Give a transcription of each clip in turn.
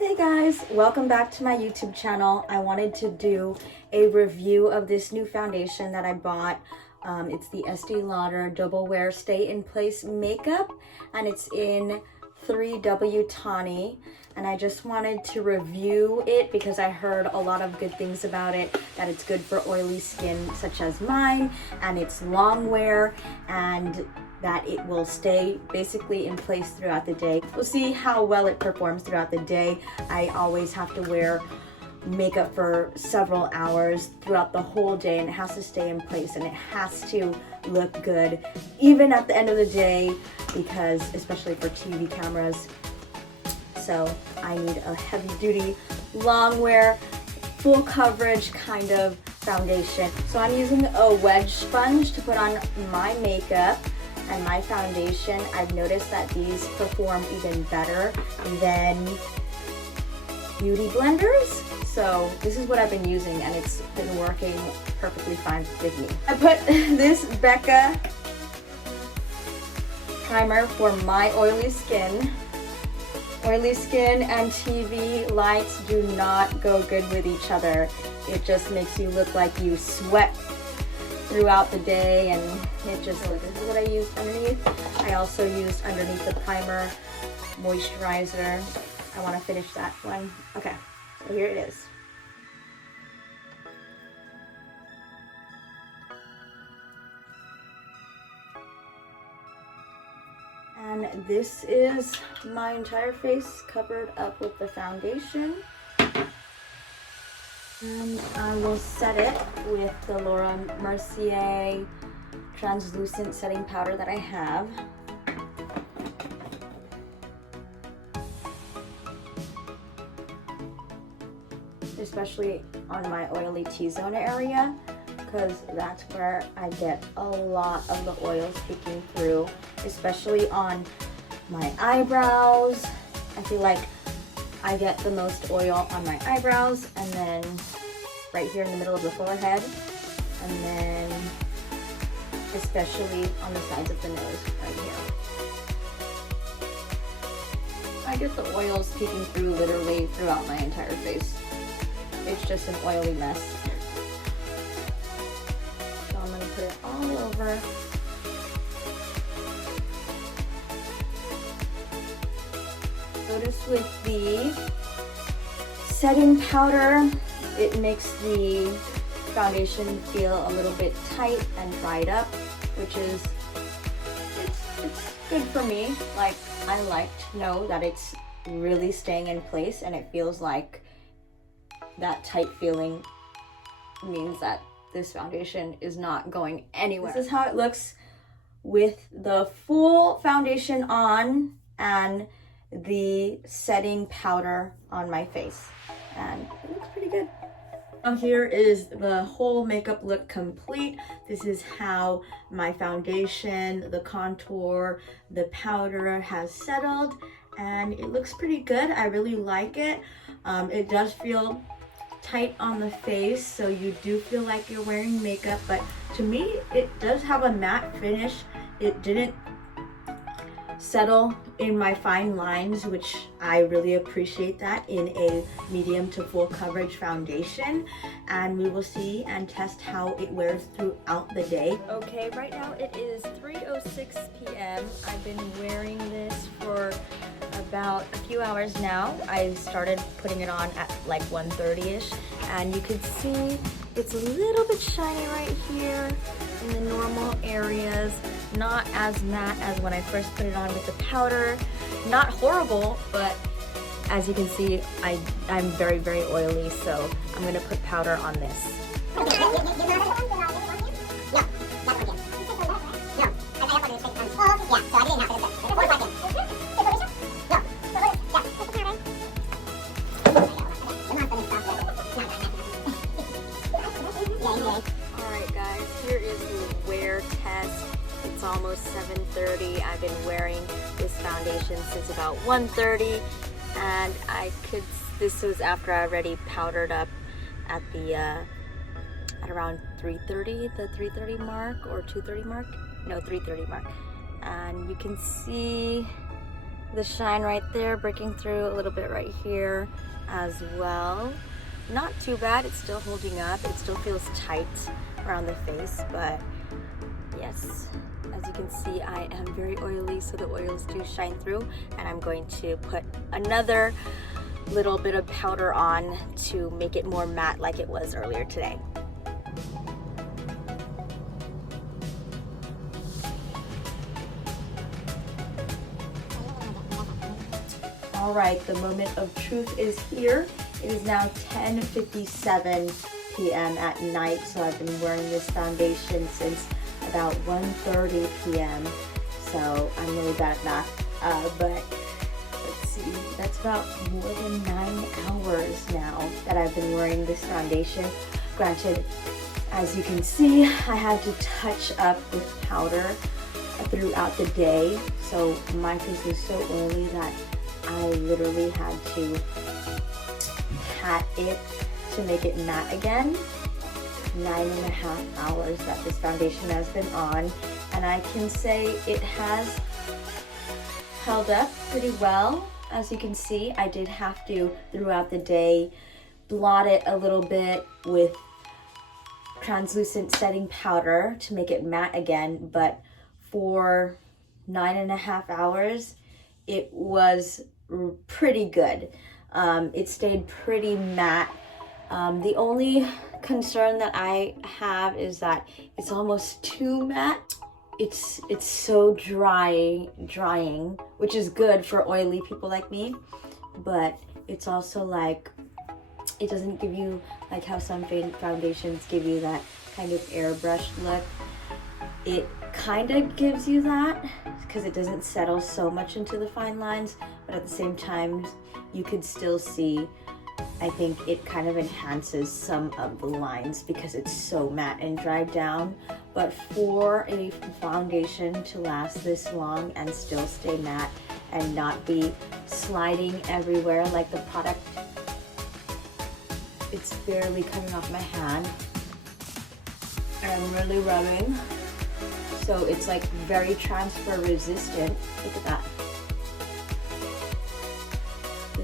Hey guys, welcome back to my YouTube channel. I wanted to do a review of this new foundation that I bought. It's the Estée Lauder Double Wear Stay in Place Makeup, and it's in 3W Tawny. And I just wanted to review it because I heard a lot of good things about it, that it's good for oily skin such as mine, and it's long wear, and that it will stay basically in place throughout the day. We'll see how well it performs throughout the day. I always have to wear makeup for several hours throughout the whole day, and it has to stay in place and it has to look good even at the end of the day, because especially for TV cameras. So I need a heavy duty, long wear, full coverage kind of foundation. So I'm using a wedge sponge to put on my makeup and my foundation. I've noticed that these perform even better than beauty blenders. So this is what I've been using and it's been working perfectly fine with me. I put this Becca primer for my oily skin. Oily skin and TV lights do not go good with each other. It just makes you look like you sweat throughout the day, and it just, this is what I used underneath. I also used underneath the primer, moisturizer. I want to finish that one. Okay, so here it is. And this is my entire face covered up with the foundation. And I will set it with the Laura Mercier translucent setting powder that I have. Especially on my oily T-zone area, because that's where I get a lot of the oils peeking through, especially on my eyebrows. I feel like I get the most oil on my eyebrows, and then right here in the middle of the forehead, and then especially on the sides of the nose right here. I get the oils peeking through literally throughout my entire face. It's just an oily mess. So I'm going to put it all over. Notice with the setting powder, it makes the foundation feel a little bit tight and dried up, which is, it's good for me. Like, I like to know that it's really staying in place, and it feels like that tight feeling means that this foundation is not going anywhere. This is how it looks with the full foundation on and the setting powder on my face, and it looks pretty good. Now here is the whole makeup look complete. This is how my foundation, the contour, the powder has settled, and it looks pretty good. I really like it. It does feel tight on the face, so you do feel like you're wearing makeup, but to me it does have a matte finish. It didn't settle in my fine lines, which I really appreciate that in a medium to full coverage foundation, and we will see and test how it wears throughout the day. Okay, right now it is 3:06 p.m. I've been wearing this for about a few hours now. I started putting it on at like 1:30ish, and you can see it's a little bit shiny right here in the normal areas. Not as matte as when I first put it on with the powder. Not horrible, but as you can see, I'm very, very oily, so I'm gonna put powder on this. Alright guys, here is the wear test. It's almost 7:30. I've been wearing this foundation since about 1:30, and this was after I already powdered up at the at around 3:30, the 3:30 mark or 2:30 mark? No, 3:30 mark. And you can see the shine right there, breaking through a little bit right here as well. Not too bad, it's still holding up. It still feels tight around the face, but yes, as you can see, I am very oily, so the oils do shine through, and I'm going to put another little bit of powder on to make it more matte like it was earlier today. All right, the moment of truth is here. It is now 10:57 p.m. at night, so I've been wearing this foundation since about 1:30 p.m. So I'm really bad at math, but let's see, that's about more than 9 hours now that I've been wearing this foundation. Granted, as you can see, I had to touch up with powder throughout the day, so my face was so oily that I literally had to pat it to make it matte again. 9.5 hours that this foundation has been on, and I can say it has held up pretty well. As you can see, I did have to, throughout the day, blot it a little bit with translucent setting powder to make it matte again, but for 9.5 hours, it was pretty good. It stayed pretty matte. The only concern that I have is that it's almost too matte. It's so drying, which is good for oily people like me, but it's also like, it doesn't give you like how some foundations give you that kind of airbrushed look. It kind of gives you that because it doesn't settle so much into the fine lines, but at the same time you could still see, I think it kind of enhances some of the lines because it's so matte and dried down. But for a foundation to last this long and still stay matte and not be sliding everywhere like the product, it's barely coming off my hand. I'm really rubbing, so it's like very transfer resistant. Look at that.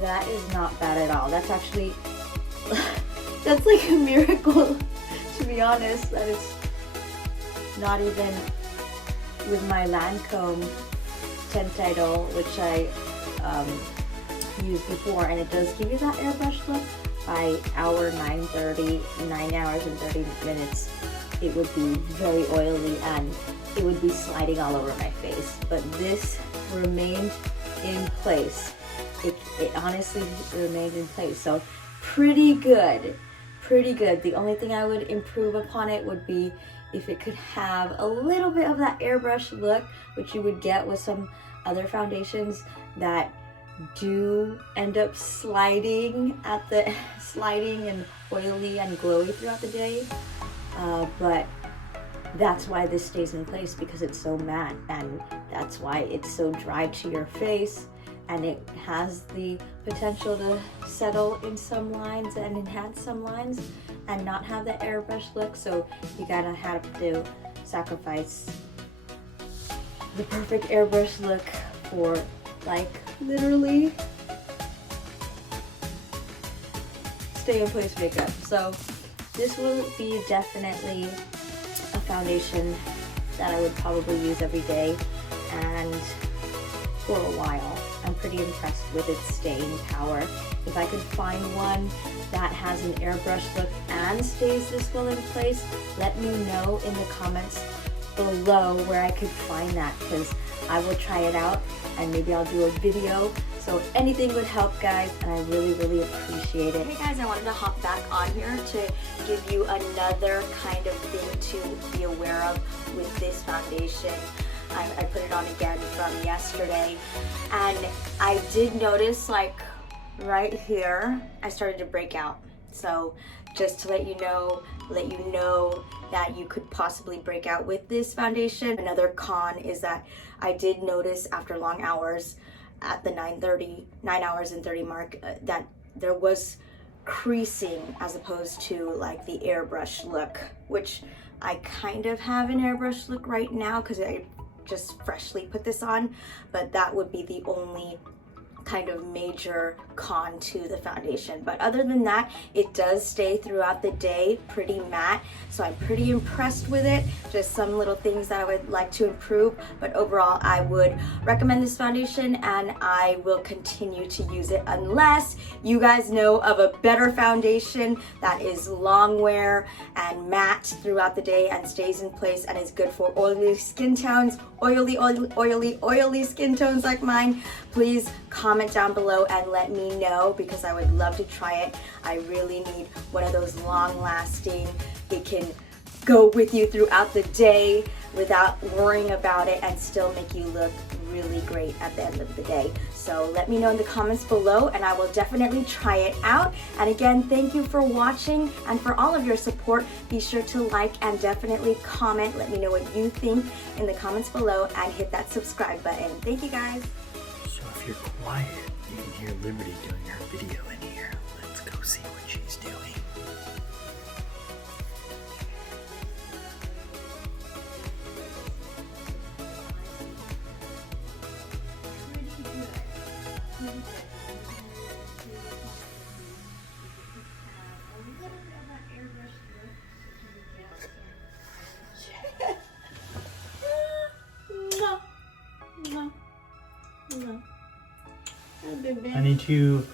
That is not bad at all. That's actually, that's like a miracle, to be honest, that it's not even with my Lancome tint idol, which I used before, and it does give you that airbrush look. By hour 9:30, 9 hours and 30 minutes, it would be very oily and it would be sliding all over my face. But this remained in place. It honestly remained in place. So pretty good, pretty good. The only thing I would improve upon it would be if it could have a little bit of that airbrush look, which you would get with some other foundations that do end up sliding and oily and glowy throughout the day. But that's why this stays in place, because it's so matte, and that's why it's so dry to your face, and it has the potential to settle in some lines and enhance some lines and not have the airbrush look. So you gotta have to sacrifice the perfect airbrush look for like literally stay in place makeup. So this will be definitely a foundation that I would probably use every day and for a while. I'm pretty impressed with its staying power. If I could find one that has an airbrush look and stays this well in place, let me know in the comments below where I could find that, because I will try it out and maybe I'll do a video. So anything would help, guys, and I really, really appreciate it. Hey guys, I wanted to hop back on here to give you another kind of thing to be aware of with this foundation. I put it on again from yesterday, and I did notice, like right here, I started to break out. So just to let you know that you could possibly break out with this foundation. Another con is that I did notice after long hours at the 9 hours and 30 mark that there was creasing as opposed to like the airbrush look, which I kind of have an airbrush look right now because I just freshly put this on, but that would be the only kind of major con to the foundation. But other than that, it does stay throughout the day pretty matte, so I'm pretty impressed with it. Just some little things that I would like to improve, but overall I would recommend this foundation and I will continue to use it unless you guys know of a better foundation that is long wear and matte throughout the day and stays in place and is good for oily skin tones, oily skin tones like mine. Please comment down below and let me know, because I would love to try it. I really need one of those long lasting, it can go with you throughout the day without worrying about it and still make you look really great at the end of the day. So let me know in the comments below and I will definitely try it out. And again, thank you for watching and for all of your support. Be sure to like and definitely comment. Let me know what you think in the comments below and hit that subscribe button. Thank you guys. So if you're quiet, you can hear Liberty doing her video in here. Let's go see what she's doing. I need to